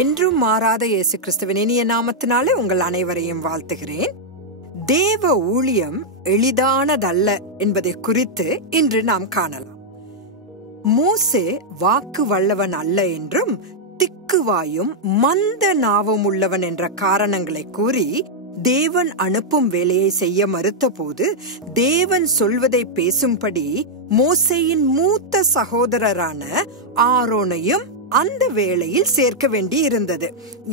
என்றும் மாறாத இயேசு கிறிஸ்துவின் இனிய நாமத்தினாலே உங்கள் அனைவரையும் வாழ்த்துகிறேன். தேவ ஊழியம் எளிதானதல்ல என்பதை குறித்து இன்று நாம் காணலாம். மோசே வாக்கு வல்லவன் அல்ல என்றும் திக்குவாயும் மந்த நாவும் உள்ளவன் என்ற காரணங்களை கூறி தேவன் அனுப்பும் வேலையை செய்ய மறுத்த போது தேவன் சொல்வதை பேசும்படி மோசேயின் மூத்த சகோதரரான ஆரோனையும் அந்த வேளையில் சேர்க்க வேண்டி இருந்தது.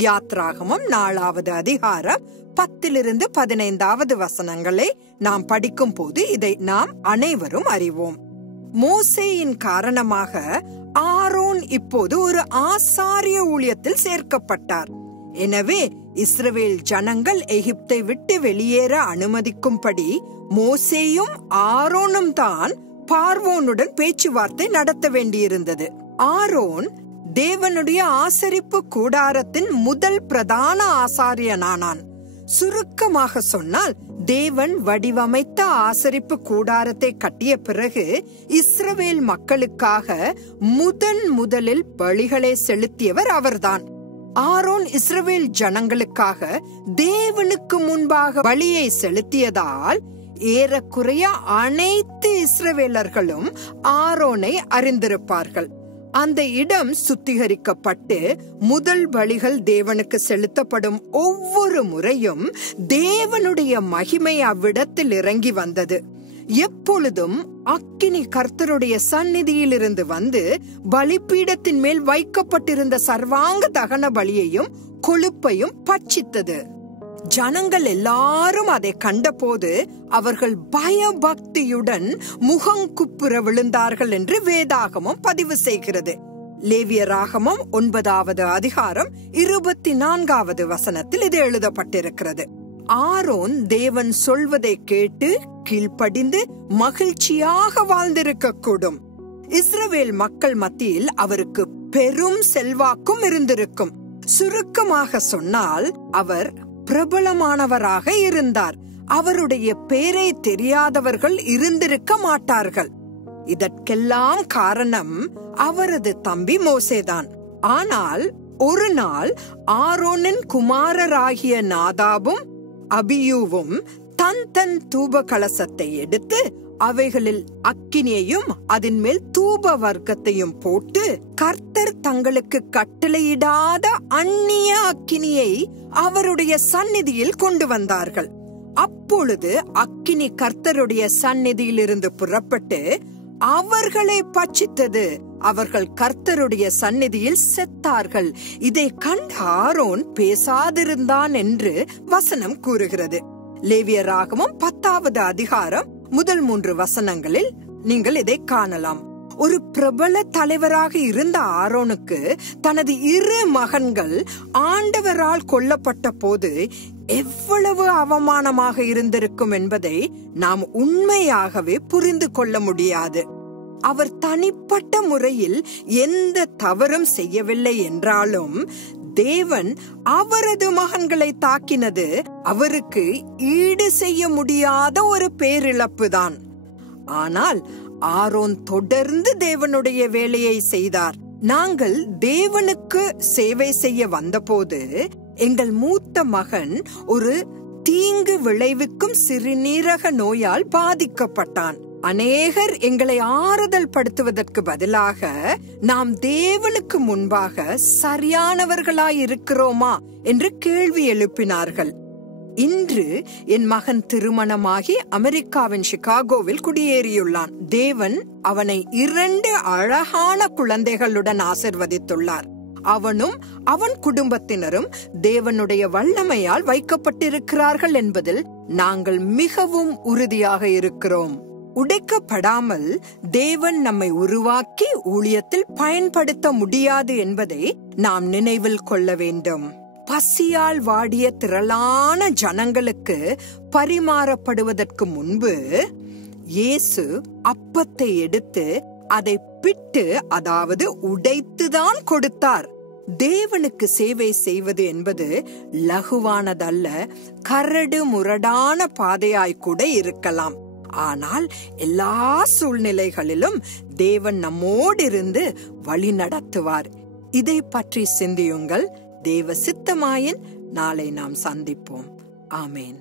யாத்ராகமம் 4வது அதிகாரம் 10-15 வசனங்களை நாம் படிக்கும் போது இதை நாம் அனைவரும் அறிவோம். மோசேயின் காரணமாக ஆரோன் இப்போது ஒரு ஆசாரிய ஊழியத்தில் சேர்க்கப்பட்டார். எனவே இஸ்ரவேல் ஜனங்கள் எகிப்தை விட்டு வெளியேற அனுமதிக்கும்படி மோசேயும் ஆரோனும் தான் பார்வோனுடன் பேச்சுவார்த்தை நடத்த வேண்டியிருந்தது. ஆரோன் தேவனுடைய ஆசரிப்பு கூடாரத்தின் முதல் பிரதான ஆசாரியனானான். சுருக்கமாக சொன்னால், தேவன் வடிவமைத்த ஆசரிப்பு கூடாரத்தை கட்டிய பிறகு இஸ்ரவேல் மக்களுக்காக முதலில் பலிகளை செலுத்தியவர் அவர்தான். ஆரோன் இஸ்ரவேல் ஜனங்களுக்காக தேவனுக்கு முன்பாக பலியை செலுத்தியதால் ஏறக்குறைய அனைத்து இஸ்ரவேலர்களும் ஆரோனை அறிந்திருப்பார்கள். அந்த இடம் சுத்திகரிக்கப்பட்டு முதல் பலிகள் தேவனுக்கு செலுத்தப்படும் ஒவ்வொரு முறையும் தேவனுடைய மகிமை அவ்விடத்தில் இறங்கி வந்தது. எப்பொழுதும் அக்கினி கர்த்தருடைய சந்நிதியில் இருந்து வந்து பலிபீடத்தின் மேல் வைக்கப்பட்டிருந்த சர்வாங்க தகன பலியையும் கொழுப்பையும் பட்சித்தது. ஜனங்கள் எல்லாரும் அதை கண்டபோது அவர்கள் பயபக்தியுடன் முகங்குப்புற விழுந்தார்கள் என்று வேதாகமம் பதிவு செய்கிறது. லேவியராகமம் 9வது அதிகாரம் 24வது வசனத்தில் இது எழுதப்பட்டிருக்கிறது. ஆரோன் தேவன் சொல்வதை கேட்டு கீழ்ப்படிந்து மகிழ்ச்சியாக வாழ்ந்திருக்க கூடும். இஸ்ரவேல் மக்கள் மத்தியில் அவருக்கு பெரும் செல்வாக்கும் இருந்திருக்கும். சுருக்கமாக சொன்னால், அவர் பிரபலமானவராக இருந்தார். அவருடைய பேரை தெரியாதவர்கள் இருந்திருக்க மாட்டார்கள். இதற்கெல்லாம் காரணம் அவரது தம்பி மோசேதான். ஆனால் ஒரு நாள் ஆரோனின் குமாரராகிய நாதாபும் அபியூவும் தன் தூப கலசத்தை எடுத்து அவைகளில் அக்கினியையும் அதன் மேல் தூப வர்க்கத்தையும் போட்டு கர்த்தர் தங்களுக்கு கட்டளையிடாத அந்நிய அக்கினியை அவருடைய சந்நிதியில் கொண்டு வந்தார்கள். அப்பொழுது அக்கினி கர்த்தருடைய சந்நிதியில் இருந்து புறப்பட்டு அவர்களை பட்சித்தது. அவர்கள் கர்த்தருடைய சந்நிதியில் செத்தார்கள். இதை கண்ட ஆரோன் பேசாதிருந்தான் என்று வசனம் கூறுகிறது. லேவியராகமம் 10வது அதிகாரம் முதல் 3 வசனங்களில் நீங்கள் இதை காணலாம். ஒரு பிரபல தலைவராக இருந்த ஆரோனுக்கு தனது 2 மகன்கள் ஆண்டவரால் கொல்லப்பட்ட போது எவ்வளவு அவமானமாக இருந்திருக்கும் என்பதை நாம் உண்மையாகவே புரிந்து கொள்ள முடியாது. அவர் தனிப்பட்ட முறையில் எந்த தவறும் செய்யவில்லை என்றாலும் தேவன் அவரது மகன்களை தாக்கினது அவருக்கு ஈடு செய்ய முடியாத ஒரு பேரிழப்பு தான். ஆனால் ஆரோன் தொடர்ந்து தேவனுடைய வேலையை செய்தார். நாங்கள் தேவனுக்கு சேவை செய்ய வந்தபோது எங்கள் மூத்த மகன் ஒரு தீங்கு விளைவிக்கும் சிறுநீரக நோயால் பாதிக்கப்பட்டான். அநேகர் எங்களை ஆறுதல் படுத்துவதற்கு பதிலாக நாம் தேவனுக்கு முன்பாக சரியானவர்களாய் இருக்கிறோமா என்று கேள்வி எழுப்பினார்கள். இன்று என் மகன் திருமணமாகி அமெரிக்காவின் சிகாகோவில் குடியேறியுள்ளான். தேவன் அவனை 2 அழகான குழந்தைகளுடன் ஆசிர்வதித்துள்ளார். அவனும் அவன் குடும்பத்தினரும் தேவனுடைய வல்லமையால் வைக்கப்பட்டிருக்கிறார்கள் என்பதில் நாங்கள் மிகவும் உறுதியாக இருக்கிறோம். உடைக்கப்படாமல் தேவன் நம்மை உருவாக்கி ஊழியத்தில் பயன்படுத்த முடியாது என்பதை நாம் நினைவில் கொள்ள வேண்டும். பசியால் வாடிய திரளான ஜனங்களுக்கு பரிமாறப்படுவதற்கு முன்பு இயேசு அப்பத்தை எடுத்து அதை பிட்டு, அதாவது உடைத்துதான் கொடுத்தார். தேவனுக்கு சேவை செய்வது என்பது லகுவானதல்ல, கரடு முரடான பாதையாய் கூட இருக்கலாம். ஆனால் எல்லா சூழ்நிலைகளிலும் தேவன் நம்மோடு இருந்து வழி நடத்துவார். இதை பற்றி சிந்தியுங்கள். தேவ சித்தமாயின் நாளை நாம் சந்திப்போம். ஆமேன்.